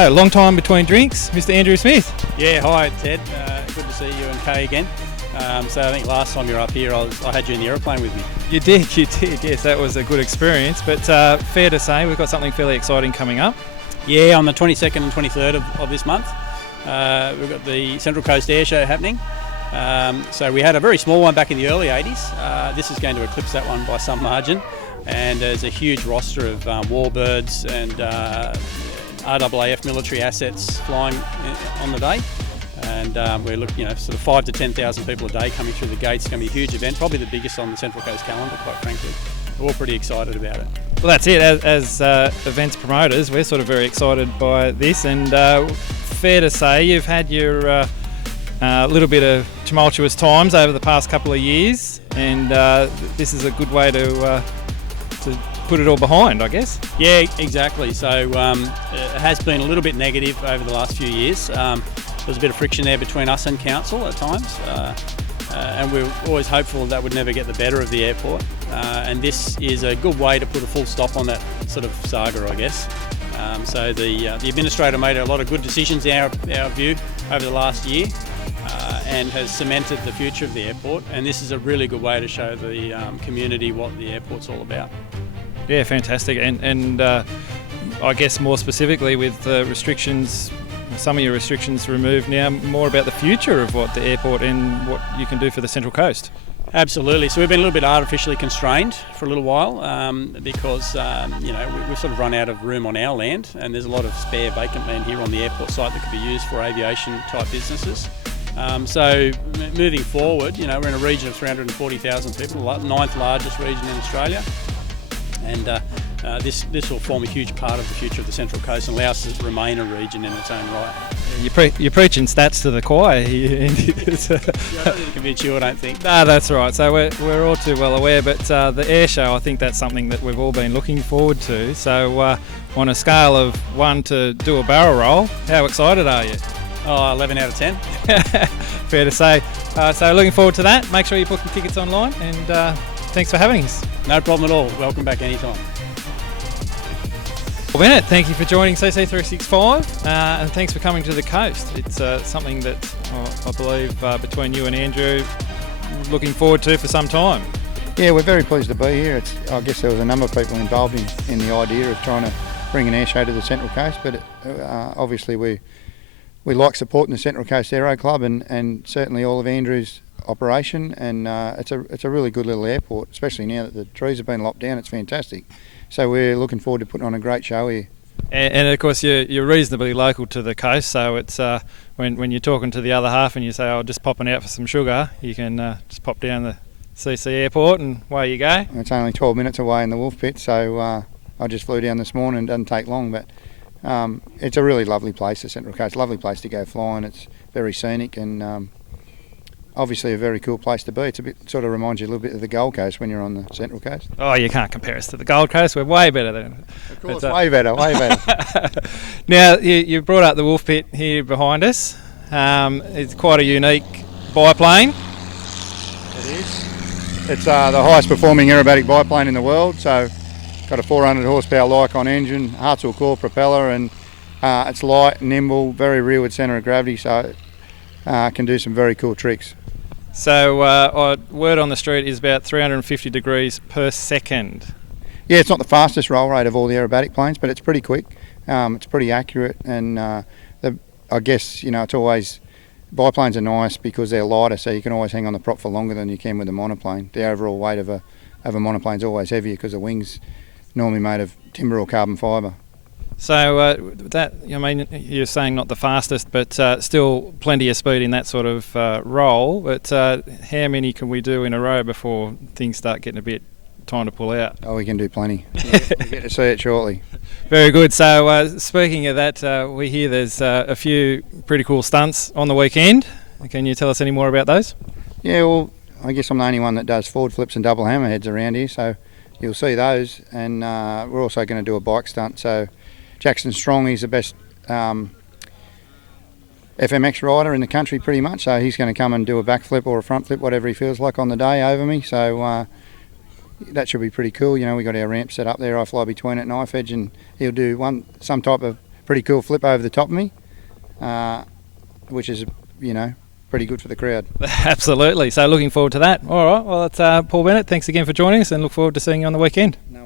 So, long time between drinks, Mr. Andrew Smith. Yeah, hi Ted. Good to see you and Kay again. So I think last time you were up here, I had you in the aeroplane with me. You did. Yes, that was a good experience. But fair to say, we've got something fairly exciting coming up. Yeah, on the 22nd and 23rd of this month, we've got the Central Coast Airshow happening. So we had a very small one back in the early 80s. This is going to eclipse that one by some margin. And there's a huge roster of warbirds and RAAF military assets flying on the day. And we're looking, sort of 5,000 to 10,000 people a day coming through the gates. It's going to be a huge event, probably the biggest on the Central Coast calendar, quite frankly. We're all pretty excited about it. Well, that's it. As events promoters, we're sort of very excited by this. And fair to say, you've had your little bit of tumultuous times over the past couple of years, and this is a good way to put it all behind, I guess. Yeah, exactly. So it has been a little bit negative over the last few years. There's a bit of friction there between us and council at times, and we're always hopeful that would never get the better of the airport. And this is a good way to put a full stop on that sort of saga, I guess. So the administrator made a lot of good decisions in our view over the last year, and has cemented the future of the airport. And this is a really good way to show the community what the airport's all about. Yeah, fantastic. And I guess more specifically with restrictions, some of your restrictions removed now, more about the future of what the airport and what you can do for the Central Coast. Absolutely. So we've been a little bit artificially constrained for a little while because we've sort of run out of room on our land, and there's a lot of spare vacant land here on the airport site that could be used for aviation type businesses. So moving forward, we're in a region of 340,000 people, the ninth largest region in Australia, and this will form a huge part of the future of the Central Coast and allow us to remain a region in its own right. You're preaching stats to the choir here, Andy. I don't really convince you, I don't think. No, that's right. So we're all too well aware, but the Airshow, I think that's something that we've all been looking forward to. So on a scale of 1 to do a barrel roll, how excited are you? 11 out of 10. Fair to say. So looking forward to that. Make sure you book your tickets online, and thanks for having us. No problem at all. Welcome back anytime. Paul Bennett, thank you for joining CC365, and thanks for coming to the coast. It's something that I believe between you and Andrew, looking forward to for some time. Yeah, we're very pleased to be here. I guess there was a number of people involved in the idea of trying to bring an airshow to the Central Coast, but obviously we like supporting the Central Coast Aero Club and certainly all of Andrew's operation, and it's a really good little airport, especially now that the trees have been lopped down. It's fantastic. So we're looking forward to putting on a great show here. And of course you're reasonably local to the coast, so it's when you're talking to the other half and you say, "Oh, just popping out for some sugar," you can just pop down the CC airport and away you go. It's only 12 minutes away in the Wolf Pit, so I just flew down this morning. It doesn't take long, but it's a really lovely place, the Central Coast. Lovely place to go flying. It's very scenic and obviously a very cool place to be. It's sort of reminds you a little bit of the Gold Coast when you're on the Central Coast. Oh, you can't compare us to the Gold Coast. We're way better than it. Of course, way better. Now, you brought up the Wolf Pit here behind us. It's quite a unique biplane. It is. It's the highest performing aerobatic biplane in the world. So, got a 400 horsepower Lycon engine, Hartzell core propeller, and it's light, nimble, very rearward centre of gravity. So, it can do some very cool tricks. So word on the street is about 350 degrees per second. Yeah, it's not the fastest roll rate of all the aerobatic planes, but it's pretty quick. It's pretty accurate, and I guess it's always, biplanes are nice because they're lighter, so you can always hang on the prop for longer than you can with a monoplane. The overall weight of a monoplane is always heavier because the wings normally made of timber or carbon fibre. So you're saying not the fastest, but still plenty of speed in that sort of roll. But how many can we do in a row before things start getting a bit time to pull out? Oh, we can do plenty. We'll get to see it shortly. Very good. So speaking of that, we hear there's a few pretty cool stunts on the weekend. Can you tell us any more about those? Yeah, well, I guess I'm the only one that does forward flips and double hammerheads around here, so you'll see those. And we're also going to do a bike stunt. So Jackson Strong, he's the best FMX rider in the country pretty much, so he's going to come and do a backflip or a front flip, whatever he feels like on the day over me. So that should be pretty cool. We got our ramp set up there. I fly between it and knife edge, and he'll do some type of pretty cool flip over the top of me, which is, pretty good for the crowd. Absolutely. So looking forward to that. All right. Well, it's Paul Bennett. Thanks again for joining us, and look forward to seeing you on the weekend. No